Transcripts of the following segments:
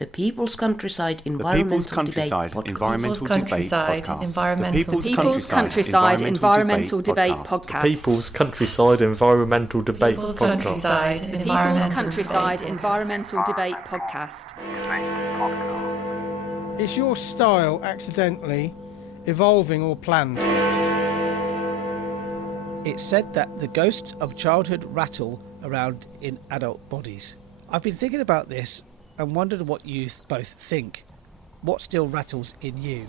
The People's Countryside The People's Environmental Countryside Debate Environmental Debate Podcast. The People's Countryside Environmental Debate Podcast. People's Countryside Environmental Debate Podcast. The People's Countryside Environmental Debate Podcast. Is your style accidentally evolving or planned? It's said that the ghosts of childhood rattle around in adult bodies. I've been thinking about this and wondered what you both think. What still rattles in you?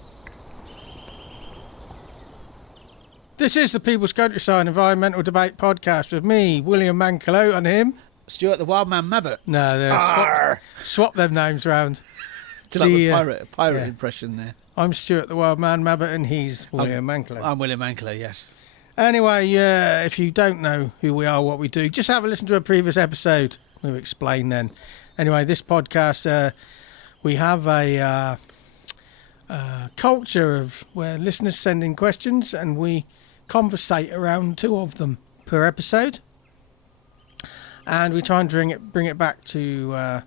This is the People's Countryside Environmental Debate Podcast with me, William Mankelow, and him, Stuart the Wildman Mabbutt. No, they're swap them names round. It's like a pirate impression there. I'm Stuart the Wildman Mabbutt, and he's William Mankelow. I'm William Mankelow, yes. Anyway, if you don't know who we are, what we do, just have a listen to a previous episode. We'll explain then. Anyway, this podcast, we have a culture of where listeners send in questions and we conversate around 2 of them per episode. And we try and bring it back to the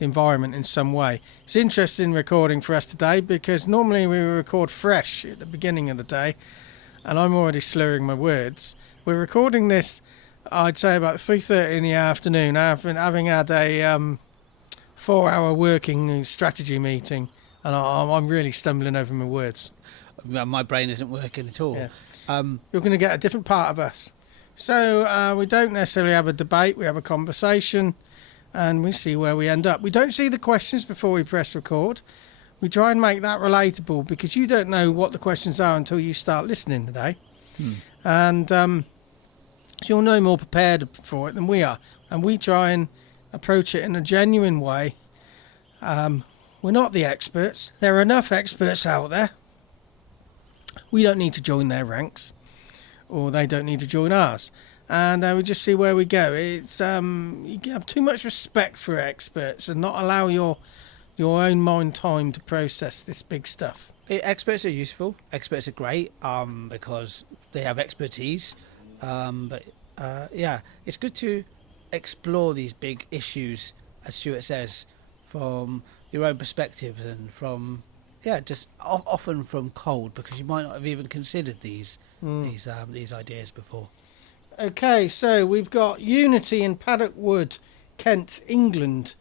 environment in some way. It's interesting recording for us today because normally we record fresh at the beginning of the day and I'm already slurring my words. We're recording this, I'd say about 3:30 in the afternoon, having had a 4-hour working strategy meeting, and I'm really stumbling over my words. My brain isn't working at all. Yeah. You're going to get a different part of us. So we don't necessarily have a debate, we have a conversation, and we see where we end up. We don't see the questions before we press record. We try and make that relatable because you don't know what the questions are until you start listening today. And you'll know more prepared for it than we are. And we try and approach it in a genuine way. We're not the experts. There are enough experts out there. We don't need to join their ranks, or they don't need to join ours. And we just see where we go. It's you have too much respect for experts and not allow your own mind time to process this big stuff. Experts are useful. Experts are great because they have expertise. But it's good to explore these big issues, as Stuart says, from your own perspective and from just often from cold, because you might not have even considered these ideas before. Okay, so we've got Unity in Paddock Wood, Kent, England,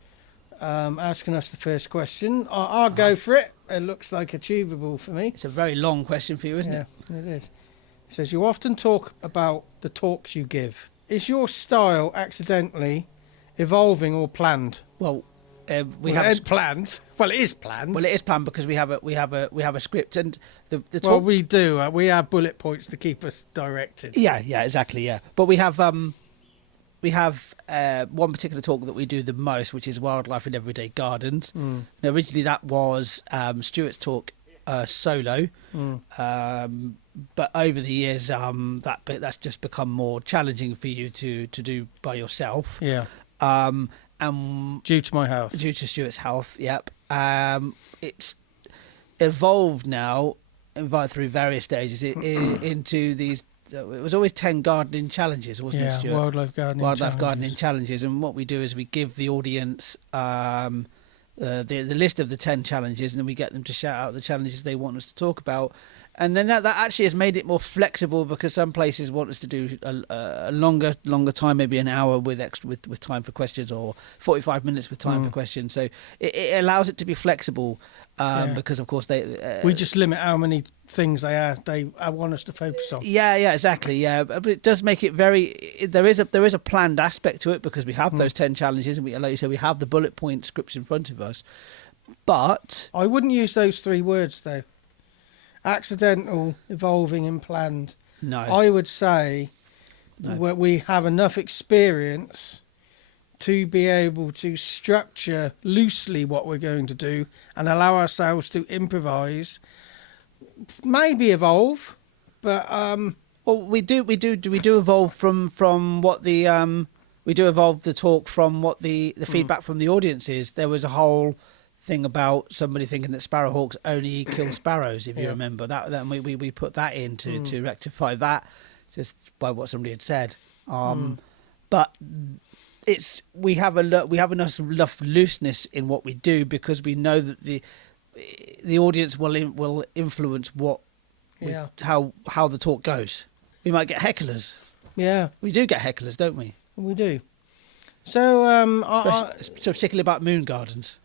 asking us the first question. I'll go for it. It looks like achievable for me. It's a very long question for you, isn't it? It is. It says, you often talk about the talks you give. Is your style accidentally evolving or planned? Well, it is planned. Well, it is planned. Well, it is planned because we have a script, and the talk. Well, we do. We have bullet points to keep us directed. Yeah, exactly. Yeah, but we have one particular talk that we do the most, which is wildlife in everyday gardens. Now, originally that was Stuart's talk solo, but over the years that's just become more challenging for you to do by yourself. Yeah. And due to my health. Due to Stuart's health, yep. It's evolved now, through various stages into these. It was always 10 gardening challenges, wasn't it, Stuart? Wildlife gardening challenges. And what we do is we give the audience the list of the 10 challenges, and then we get them to shout out the challenges they want us to talk about. And then that actually has made it more flexible, because some places want us to do a longer time, maybe an hour with time for questions, or 45 minutes with time for questions. So it allows it to be flexible, because of course we just limit how many things they want us to focus on. Yeah, exactly. Yeah, but it does make it there is a planned aspect to it, because we have those 10 challenges, and like you say, we have the bullet point scripts in front of us. But I wouldn't use those 3 words though. Accidental, evolving and planned. No. I would say we have enough experience to be able to structure loosely what we're going to do and allow ourselves to improvise, maybe evolve, but well, we do evolve from what the we do evolve the talk from what the feedback from the audience is. There was a whole thing about somebody thinking that sparrowhawks only kill sparrows, if you remember that. Then we put that in to rectify that, just by what somebody had said. But we have enough looseness in what we do because we know that the audience will influence how the talk goes. We might get hecklers. Yeah, we do get hecklers, don't we? We do. So, particularly about moon gardens.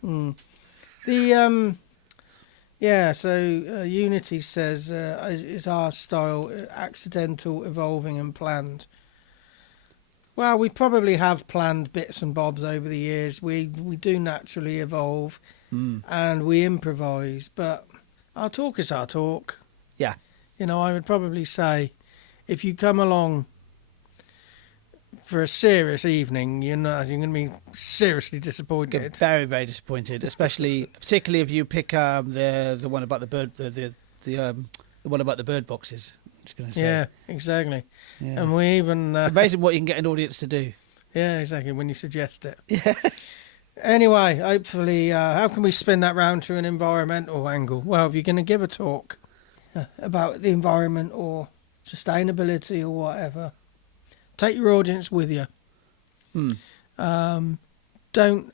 Unity says, is our style accidental, evolving and planned? Well, we probably have planned bits and bobs over the years. We do naturally evolve and we improvise, but our talk is our talk. Yeah. I would probably say if you come along for a serious evening, you're going to be seriously disappointed. Get very, very disappointed, particularly if you pick the one about the bird, the one about the bird boxes. I'm just going to say. Yeah, exactly. Yeah. And we even it's amazing what you can get an audience to do. Yeah, exactly. When you suggest it. Yeah. Anyway, hopefully, how can we spin that round to an environmental angle? Well, if you're going to give a talk about the environment or sustainability or whatever, take your audience with you. Don't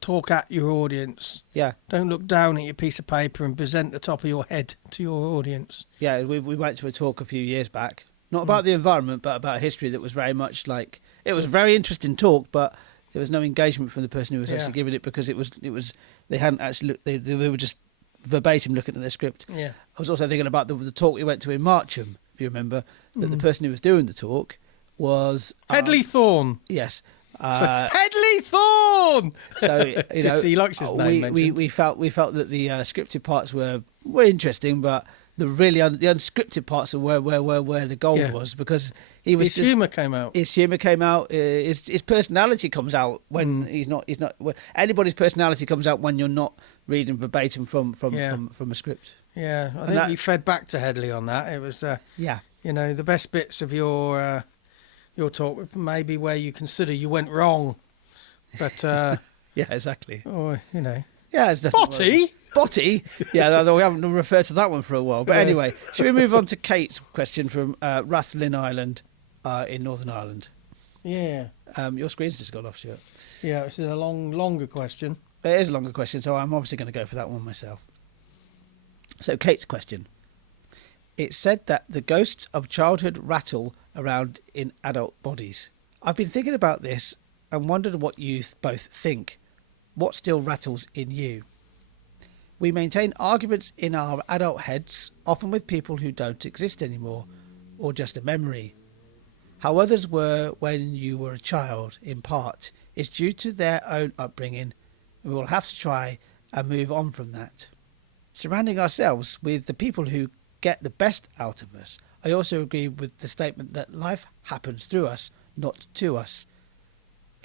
talk at your audience. Yeah. Don't look down at your piece of paper and present the top of your head to your audience. Yeah, we went to a talk a few years back, not about the environment, but about history. That was very much like it was a very interesting talk, but there was no engagement from the person who was actually giving it because it was they hadn't actually looked. They were just verbatim looking at their script. Yeah. I was also thinking about the talk we went to in Marcham, if you remember, that the person who was doing the talk was Headley Thorne. Yes. Headley Thorne. So he likes his name. We felt that the scripted parts were interesting, but the unscripted parts were where the gold was, because his humour came out. His humour came out. His personality comes out when he's not. Anybody's personality comes out when you're not reading verbatim from a script. Yeah, I think we fed back to Headley on that. It was the best bits of your talk maybe where you consider you went wrong, but yeah, exactly. Or it's nothing. Botty. Yeah, we haven't referred to that one for a while. But anyway, should we move on to Kate's question from Rathlin Island in Northern Ireland? Yeah. Your screen's just gone off, Stuart. Yeah, it's a longer question. It is a longer question, so I'm obviously going to go for that one myself. So Kate's question. It's said that the ghosts of childhood rattle around in adult bodies. I've been thinking about this and wondered what you both think. What still rattles in you? We maintain arguments in our adult heads, often with people who don't exist anymore, or just a memory. How others were when you were a child, in part, is due to their own upbringing. We will have to try and move on from that. Surrounding ourselves with the people who get the best out of us. I also agree with the statement that life happens through us, not to us.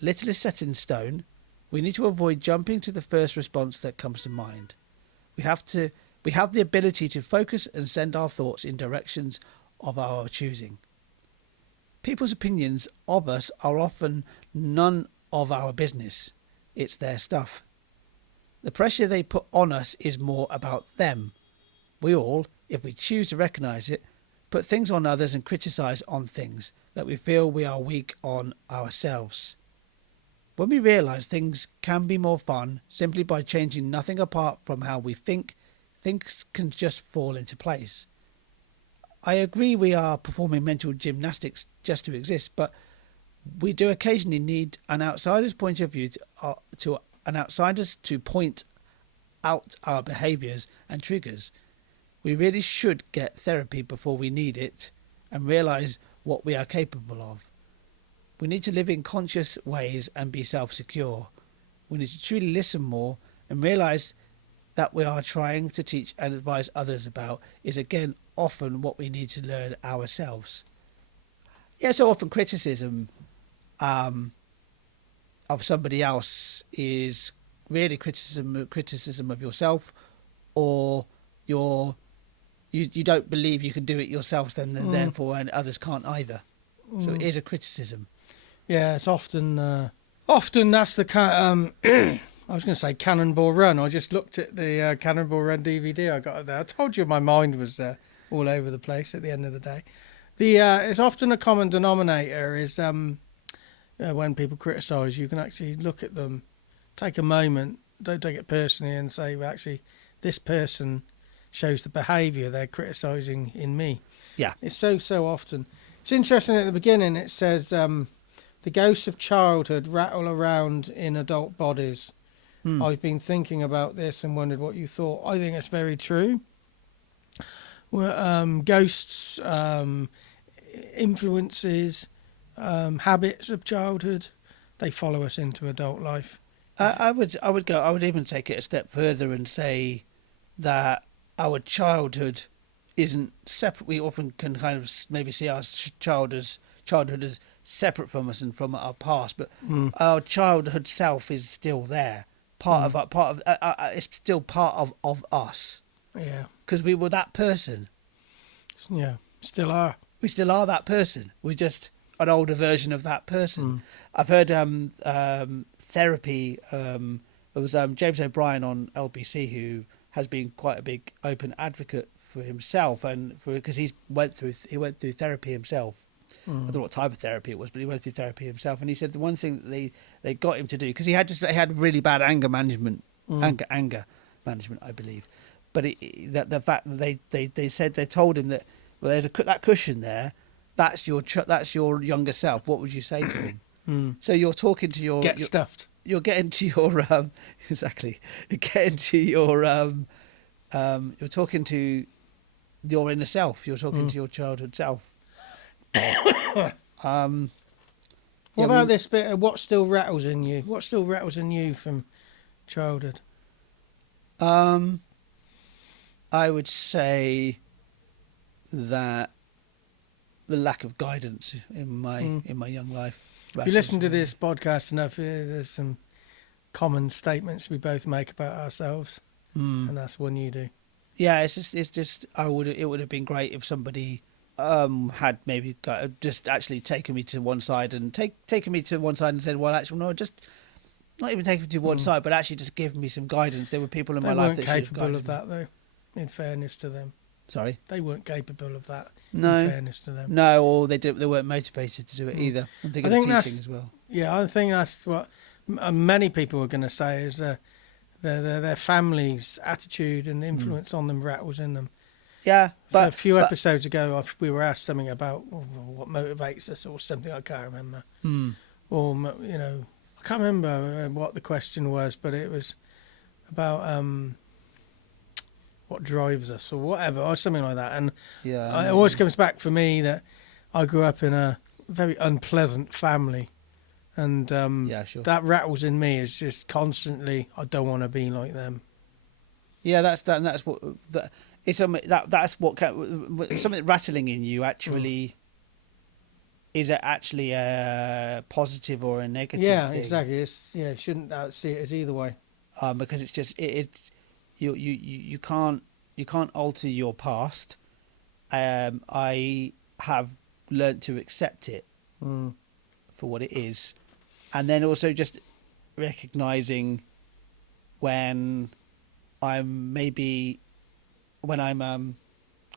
Little is set in stone. We need to avoid jumping to the first response that comes to mind. We have the ability to focus and send our thoughts in directions of our choosing. People's opinions of us are often none of our business. It's their stuff. The pressure they put on us is more about them. We all, if we choose to recognise it, put things on others and criticise on things that we feel we are weak on ourselves. When we realise things can be more fun simply by changing nothing apart from how we think, things can just fall into place. I agree we are performing mental gymnastics just to exist, but we do occasionally need an outsider's point of view to point out our behaviours and triggers. We really should get therapy before we need it and realise what we are capable of. We need to live in conscious ways and be self-secure. We need to truly listen more and realise that we are trying to teach and advise others about is again often what we need to learn ourselves. Yeah, so often criticism of somebody else is really criticism of yourself, or you don't believe you can do it yourself, then therefore and others can't either. So it is a criticism. Yeah, it's often that's the I was going to say Cannonball Run. I just looked at the Cannonball Run DVD I got there. I told you my mind was all over the place at the end of the day. It's often a common denominator is when people criticise, you can actually look at them, take a moment, don't take it personally, and say, well, actually, this person shows the behaviour they're criticising in me. Yeah. It's so often. It's interesting at the beginning, it says, the ghosts of childhood rattle around in adult bodies. I've been thinking about this and wondered what you thought. I think it's very true. Ghosts, influences, habits of childhood, they follow us into adult life. I would even take it a step further and say that our childhood isn't separate. We often can kind of maybe see our childhood as separate from us and from our past, but our childhood self is still there. It's still part of us. Yeah. Because we were that person. Yeah, still are. We still are that person. We're just an older version of that person. I've heard therapy. It was James O'Brien on LBC who has been quite a big open advocate for himself and because he went through therapy himself. I don't know what type of therapy it was, but he went through therapy himself. And he said the one thing that they got him to do, because he had really bad anger management, anger management, I believe. But the fact that they told him that, well, there's that cushion there, that's your younger self. What would you say to him? So you're talking to your stuffed. You're getting to your exactly. You're getting to your you're talking to your inner self. You're talking to your childhood self. What about this bit of what still rattles in you? What still rattles in you from childhood? I would say that the lack of guidance in my young life. If you listen to this podcast enough, there's some common statements we both make about ourselves, and that's one you do. Yeah, it's just it would have been great if somebody had maybe just actually taken me to one side and taken me to one side and said, well, actually, no, just not even taken me to one side, but actually just give me some guidance. There were people in my life that should have guided me. They weren't capable of that, though, in fairness to them. Sorry? They weren't capable of that, no. in fairness to them. No, or they weren't motivated to do it either. I'm thinking of teaching as well. Yeah, I think that's what many people are going to say is their family's attitude and influence on them rattles in them. Yeah, but a few episodes ago, we were asked something about what motivates us or something. I can't remember. Or I can't remember what the question was, but it was about what drives us or whatever, or something like that. And it always comes back for me that I grew up in a very unpleasant family, and that rattles in me is just constantly. I don't want to be like them. Yeah, that's what. It's that's what something rattling in you actually is it actually a positive or a negative thing? Exactly. You shouldn't see it as either way. Because it's just you can't alter your past. I have learnt to accept it for what it is, and then also just recognizing when I'm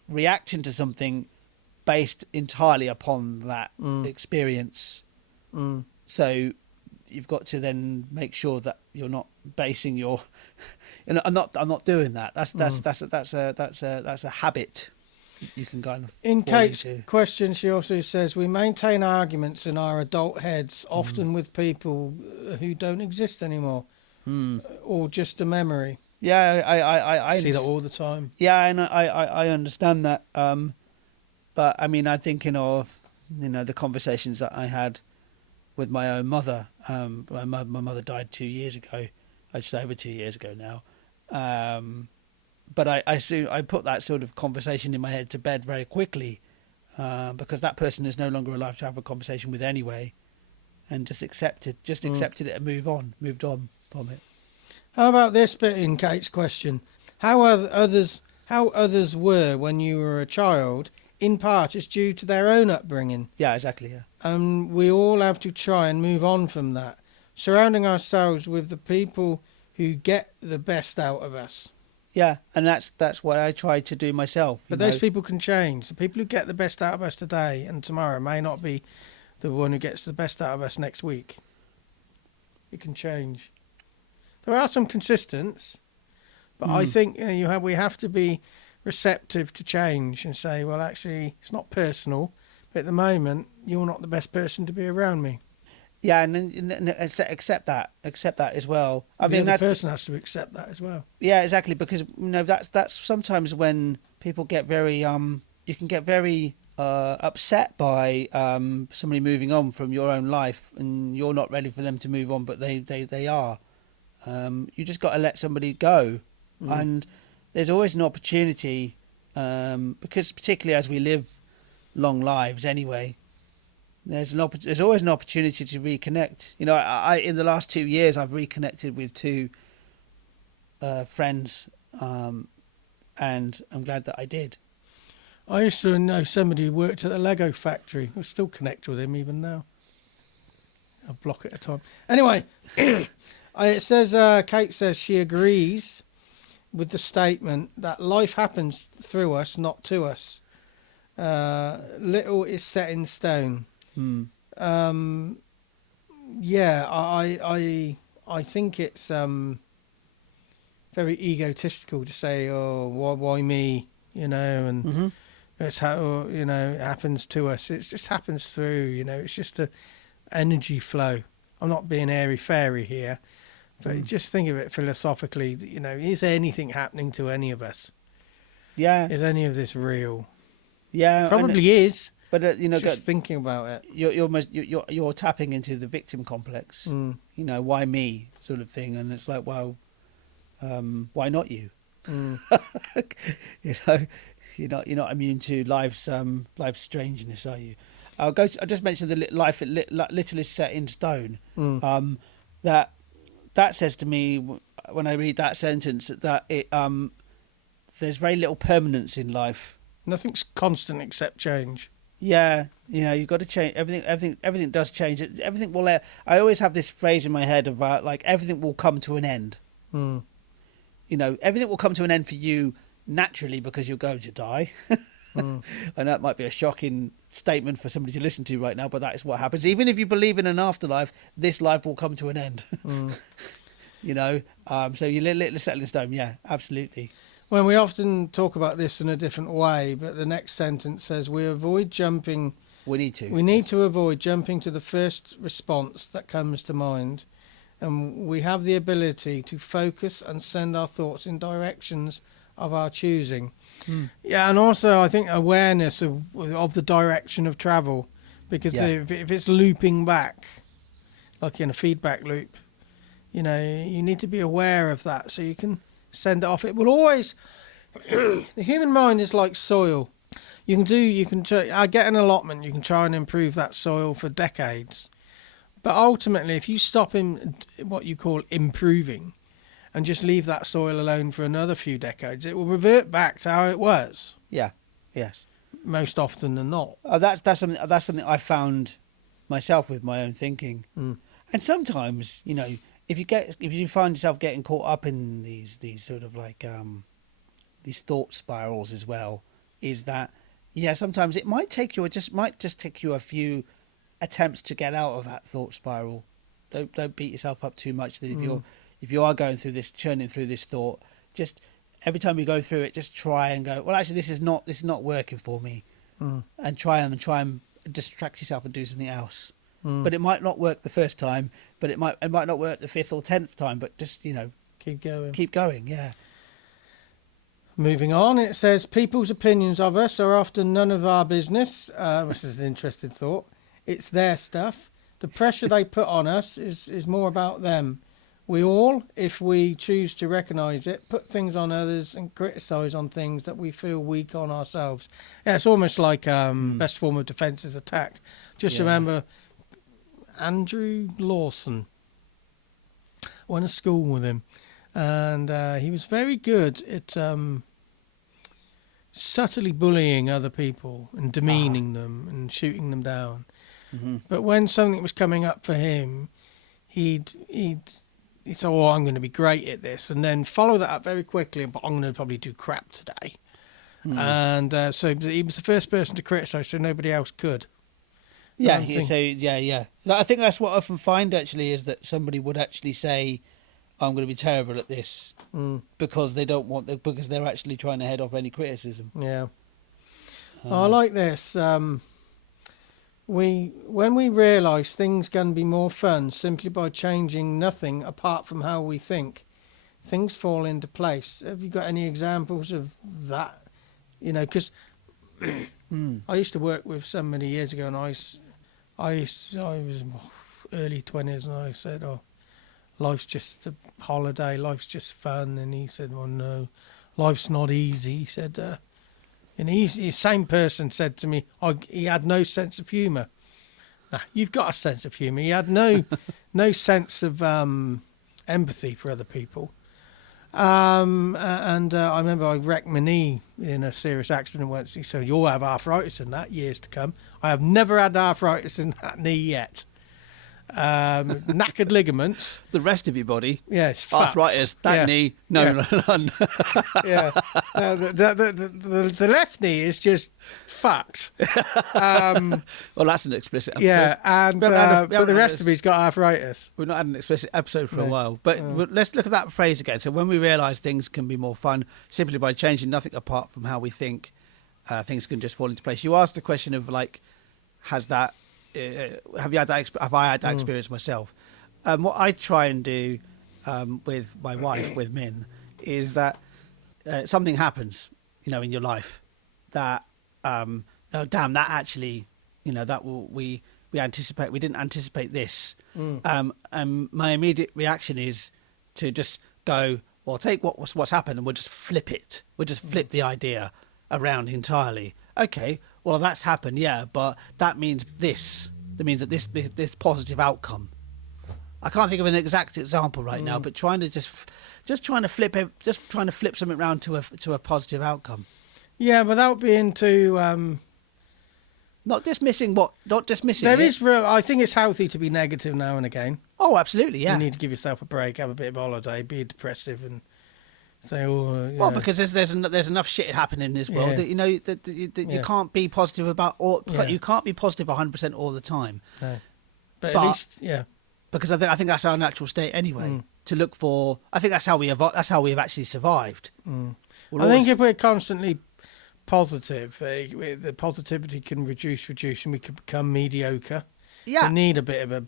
reacting to something based entirely upon that experience. So you've got to then make sure that you're not basing your. I'm not doing that. That's a habit. You can kind of. In Kate's question, she also says we maintain arguments in our adult heads, often with people who don't exist anymore, or just a memory. Yeah, I see that all the time. Yeah, and I understand that. But I mean, I'm thinking of the conversations that I had with my own mother. My mother died 2 years ago. It's over 2 years ago now. But I put that sort of conversation in my head to bed very quickly, because that person is no longer alive to have a conversation with anyway, and just accepted it and moved on from it. How about this bit in Kate's question? How others were when you were a child, in part, is due to their own upbringing. Yeah, exactly, yeah. And we all have to try and move on from that, surrounding ourselves with the people who get the best out of us. Yeah, and that's what I try to do myself. But those people can change. The people who get the best out of us today and tomorrow may not be the one who gets the best out of us next week. It can change. There are some consistents, but I think we have to be receptive to change and say, well, actually, it's not personal, but at the moment, you're not the best person to be around me. Yeah, and accept that as well. I The mean, other that's person has to accept that as well. yeah, exactly, because that's sometimes when people get very you can get very upset by somebody moving on from your own life, and you're not ready for them to move on, but they are. You just got to let somebody go, and there's always an opportunity, because particularly as we live long lives anyway, there's always an opportunity to reconnect. You know, I in the last 2 years I've reconnected with 2 friends, and I'm glad that I did. I used to know somebody who worked at the Lego factory. I still connect with him even now. A block at a time. Anyway, it says, Kate says she agrees with the statement that life happens through us, not to us. Little is set in stone. Yeah, I think it's very egotistical to say, oh, why me, you know, and it's how, you know, it happens to us. It just happens through, you know, it's just a energy flow. I'm not being airy-fairy here, but just think of it philosophically, you know, is anything happening to any of us? Yeah. Is any of this real? Yeah. Probably is. But you know, just thinking about it, you're tapping into the victim complex. You know, why me sort of thing, and it's like, well, why not you? You know, you're not immune to life's strangeness, are you? I just mentioned the life little is set in stone. That says to me when I read that sentence that it there's very little permanence in life. Nothing's constant except change. Yeah, you know, you've got to change everything. Everything does change. Everything will. I always have this phrase in my head about like everything will come to an end. You know, everything will come to an end for you naturally because you're going to die. And that might be a shocking statement for somebody to listen to right now, but that is what happens. Even if you believe in an afterlife, this life will come to an end. You know, so you little settle in stone. Yeah, absolutely. Well, we often talk about this in a different way, but the next sentence says we avoid jumping. We need to avoid jumping to the first response that comes to mind, and we have the ability to focus and send our thoughts in directions of our choosing. Yeah, and also I think awareness of the direction of travel, because if it's looping back, like in a feedback loop, you know, you need to be aware of that so you can send it off. It will always. The human mind is like soil. You can try, I get an allotment. You can try and improve that soil for decades, but ultimately, if you stop in what you call improving, and just leave that soil alone for another few decades, it will revert back to how it was. Yeah. Yes. Most often than not. That's something I found myself with my own thinking, and sometimes, you know, if you find yourself getting caught up in these sort of like these thought spirals as well, is that sometimes it might take you a few attempts to get out of that thought spiral. Don't beat yourself up too much. That if you are going through this, churning through this thought, just every time you go through it, just try and go, well, actually this is not working for me, and try and distract yourself and do something else. But it might not work the first time, but it might not work the 5th or 10th time, but just, you know, keep going. Yeah. Moving on, it says people's opinions of us are often none of our business. This is an interesting thought. It's their stuff. The pressure they put on us is more about them. We all, if we choose to recognise it, put things on others and criticise on things that we feel weak on ourselves. Yeah, it's almost like best form of defence is attack. Just remember Andrew Lawson. I went to school with him, and he was very good at subtly bullying other people and demeaning them and shooting them down. But when something was coming up for him, he'd say, "Oh, I'm going to be great at this," and then follow that up very quickly. But I'm going to probably do crap today. And so he was the first person to criticise, so nobody else could. Yeah, I think- so yeah. I think that's what I often find actually is that somebody would actually say, "I'm going to be terrible at this," because they don't want because they're actually trying to head off any criticism. Yeah. I like this. When we realise things can be more fun simply by changing nothing apart from how we think, things fall into place. Have you got any examples of that? You know, because I used to work with somebody years ago, and I was early 20s, and I said, "Oh, life's just a holiday, life's just fun," and he said, "Well, no, life's not easy." He said. And the same person said to me, he had no sense of humour. Now, you've got a sense of humour. He had no sense of empathy for other people. I remember I wrecked my knee in a serious accident once. He said, "You'll have arthritis in that years to come." I have never had arthritis in that knee yet. Knackered ligaments. The rest of your body, It's fucked. arthritis, that knee, none. Yeah. The left knee is just fucked. Well, that's an explicit episode. Yeah, and but the rest of me's got arthritis. We've not had an explicit episode for a while. But let's look at that phrase again. So when we realise things can be more fun simply by changing nothing apart from how we think, things can just fall into place. You asked the question of like, have I had that experience myself? What I try and do with my wife, with Min, is that something happens, in your life that, that actually, we anticipate. We didn't anticipate this. And my immediate reaction is to just go, well, take what's happened, and we'll just flip it. We'll just flip the idea around entirely. Okay, well, that's happened, yeah, but that means this. That means that this positive outcome. I can't think of an exact example right now, but trying to flip something around to a positive outcome. Yeah, without being too. Not dismissing. There is real. I think it's healthy to be negative now and again. Oh, absolutely, yeah. You need to give yourself a break, have a bit of holiday, be depressive, and say, "Oh." Well, because there's enough shit happening in this world that you can't be positive about, or you can't be positive 100% all the time. No. But at least, because I think that's our natural state anyway. To look for, I think that's how we that's how we've actually survived. I think if we're constantly positive, the positivity can reduce, and we can become mediocre. Yeah, we need a bit of a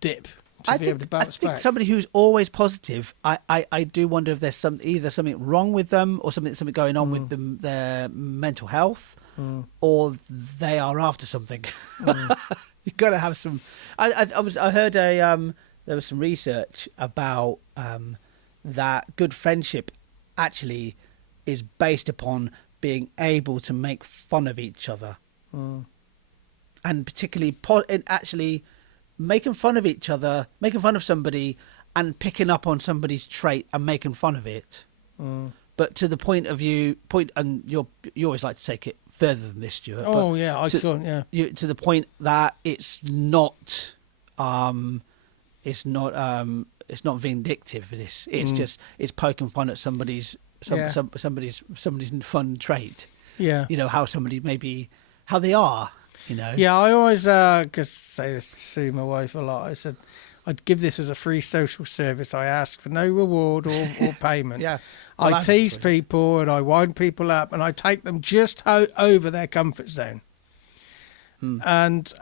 dip to be able to bounce back. Somebody who's always positive, I do wonder if there's either something wrong with them, or something going on with them, their mental health, or they are after something. You've got to have some. I heard there was some research about that good friendship actually is based upon being able to make fun of each other, and particularly actually making fun of each other, making fun of somebody, and picking up on somebody's trait and making fun of it. But to the point, and you always like to take it further than this, Stuart. Oh, but yeah, I could, yeah. To the point that it's not vindictive. It's just poking fun at somebody's fun trait. Yeah. How somebody how they are. Yeah, I always say this to my wife a lot. I said I'd give this as a free social service. I ask for no reward or payment. Yeah. I tease people and I wind people up, and I take them just over their comfort zone. And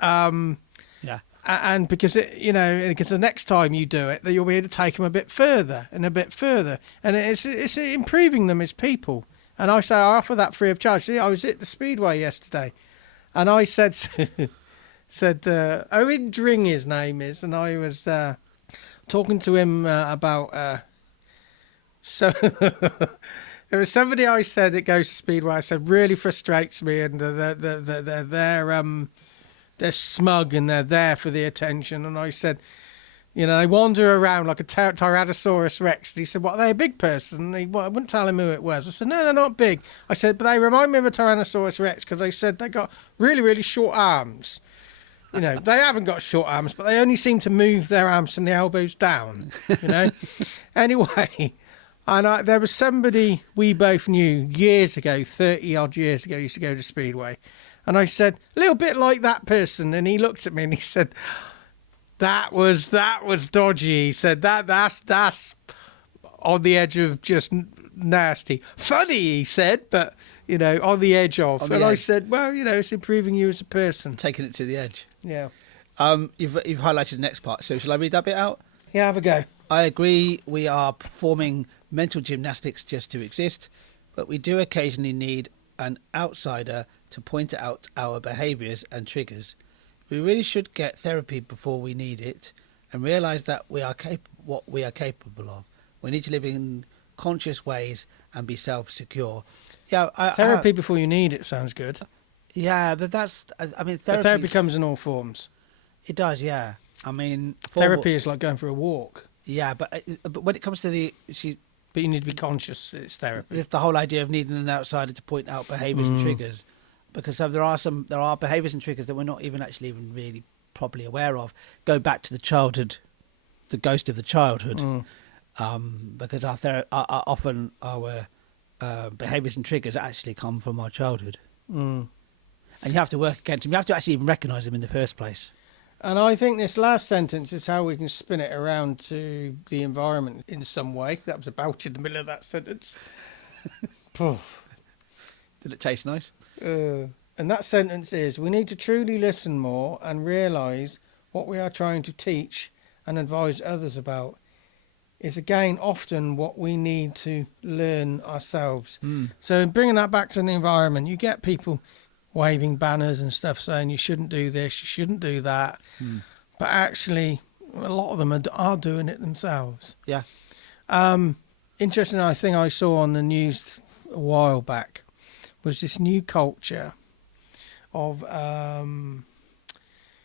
and because because the next time you do it, that you'll be able to take them a bit further, and it's improving them as people. And I say I offer that free of charge. See, I was at the Speedway yesterday, and I said Owen Dring his name is, and I was talking to him about. So there was somebody I said that goes to Speedway. I said really frustrates me, and they're smug and they're there for the attention. And I said, they wander around like a Tyrannosaurus Rex. And he said, "What, are they a big person?" And I wouldn't tell him who it was. I said, "No, they're not big." I said, "But they remind me of a Tyrannosaurus Rex because they said they got really, really short arms." They haven't got short arms, but they only seem to move their arms from the elbows down, Anyway, and there was somebody we both knew years ago, 30-odd years ago, used to go to Speedway. And I said, a little bit like that person. And he looked at me and he said, that was dodgy. He said, that's on the edge of just nasty. Funny, he said, but, on the edge of. And I said, well, it's improving you as a person. Taking it to the edge. Yeah. You've highlighted the next part, so shall I read that bit out? Yeah, have a go. I agree we are performing mental gymnastics just to exist, but we do occasionally need an outsider to point out our behaviours and triggers. We really should get therapy before we need it and realise that what we are capable of. We need to live in conscious ways and be self-secure. Yeah, therapy before you need it sounds good. Yeah, but therapy comes in all forms. It does, yeah. Therapy is like going for a walk. Yeah, but when it comes to but you need to be conscious it's therapy. It's the whole idea of needing an outsider to point out behaviours and triggers, because there are behaviours and triggers that we're not even really properly aware of. Go back to the childhood, the ghost of the childhood, because often our behaviours and triggers actually come from our childhood, and you have to work against them. You have to actually even recognise them in the first place. And I think this last sentence is how we can spin it around to the environment in some way. That was about in the middle of that sentence. Did it taste nice? And that sentence is, we need to truly listen more and realise what we are trying to teach and advise others about is, again, often what we need to learn ourselves. So in bringing that back to the environment, you get people waving banners and stuff saying you shouldn't do this, you shouldn't do that. But actually, a lot of them are doing it themselves. Yeah. Interesting, I think I saw on the news a while back was this new culture of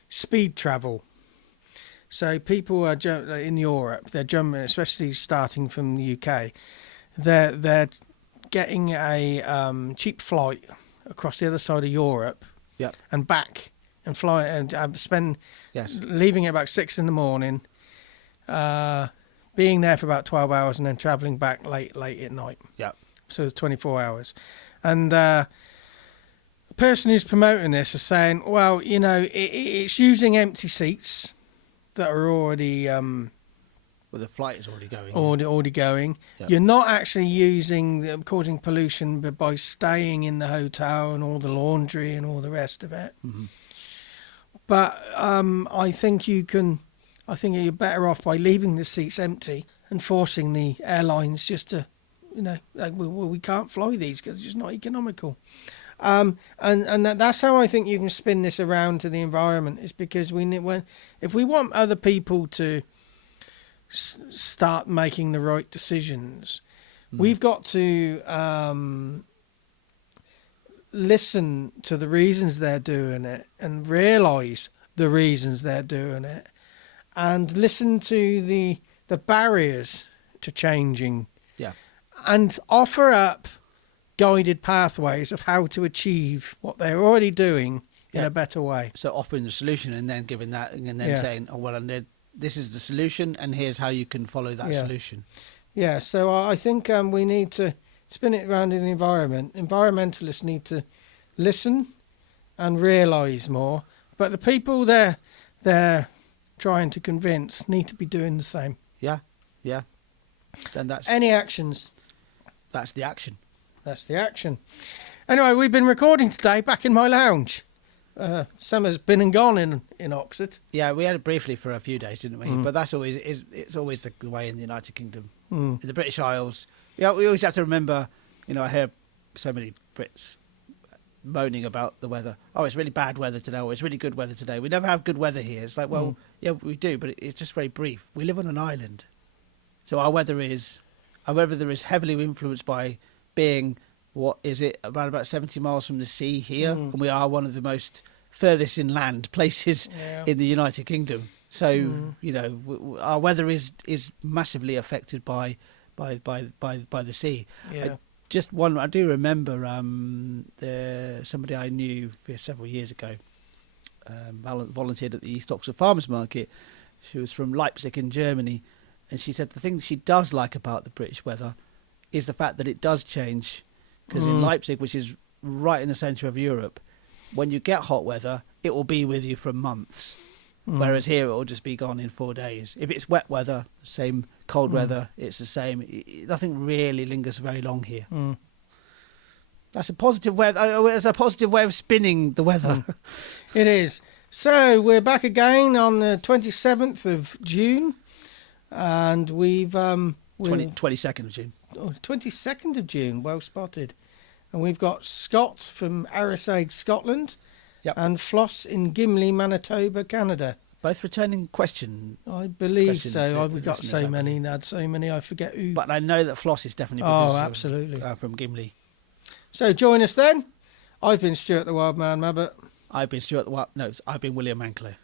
speed travel. So people are in Europe, they're jumping, especially starting from the UK, they're getting a cheap flight across the other side of Europe, and back, and fly and leaving at about 6 a.m, being there for about 12 hours, and then travelling back late at night. So it's 24 hours, and the person who's promoting this is saying, well, it's using empty seats that are already well, the flight is already going. Already going. Yep. You're not actually causing pollution by staying in the hotel and all the laundry and all the rest of it. But I think you're better off by leaving the seats empty and forcing the airlines just to, we can't fly these because it's just not economical. And that's how I think you can spin this around to the environment, is because if we want other people to start making the right decisions, we've got to listen to the reasons they're doing it and realise the reasons they're doing it, and listen to the barriers to changing, and offer up guided pathways of how to achieve what they're already doing in a better way. So offering the solution and then giving that, and then saying, oh, well, and this is the solution, and here's how you can follow that solution. Yeah, so I think we need to spin it around in the environment. Environmentalists need to listen and realise more, but the people they're trying to convince need to be doing the same. Yeah. Then that's... Any actions? That's the action. That's the action. Anyway, we've been recording today back in my lounge. Summer's been and gone in Oxford. Yeah, we had it briefly for a few days, didn't we? But that's it's always the way in the United Kingdom. In the British Isles, we always have to remember, I hear so many Brits moaning about the weather. Oh, it's really bad weather today, or it's really good weather today. We never have good weather here. It's like, well, yeah, we do, but it's just very brief. We live on an island. So our weather is heavily influenced by being, what is it, around about 70 miles from the sea here, and we are one of the most furthest inland places in the United Kingdom. So our weather is massively affected by the sea. Yeah. I do remember somebody I knew several years ago volunteered at the East Oxford Farmers Market. She was from Leipzig in Germany, and she said the thing that she does like about the British weather is the fact that it does change. Because in Leipzig, which is right in the centre of Europe, when you get hot weather, it will be with you for months. Whereas here, it will just be gone in 4 days. If it's wet weather, same. Cold weather, it's the same. Nothing really lingers very long here. That's a positive way. It's a positive way of spinning the weather. It is. So we're back again on the 27th of June, and we've 22nd of June. 22nd of June. Well spotted. And we've got Scott from Arisaig, Scotland. Yep. And Floss in Gimli, Manitoba, Canada. Both returning question. I believe Question, so. We've got listeners, so many, Nad, so many, I forget who. But I know that Floss is definitely absolutely. From Gimli. So join us then. I've been Stuart the Wildman Mabbutt. I've been Stuart the Wild. No, I've been William Mankelow.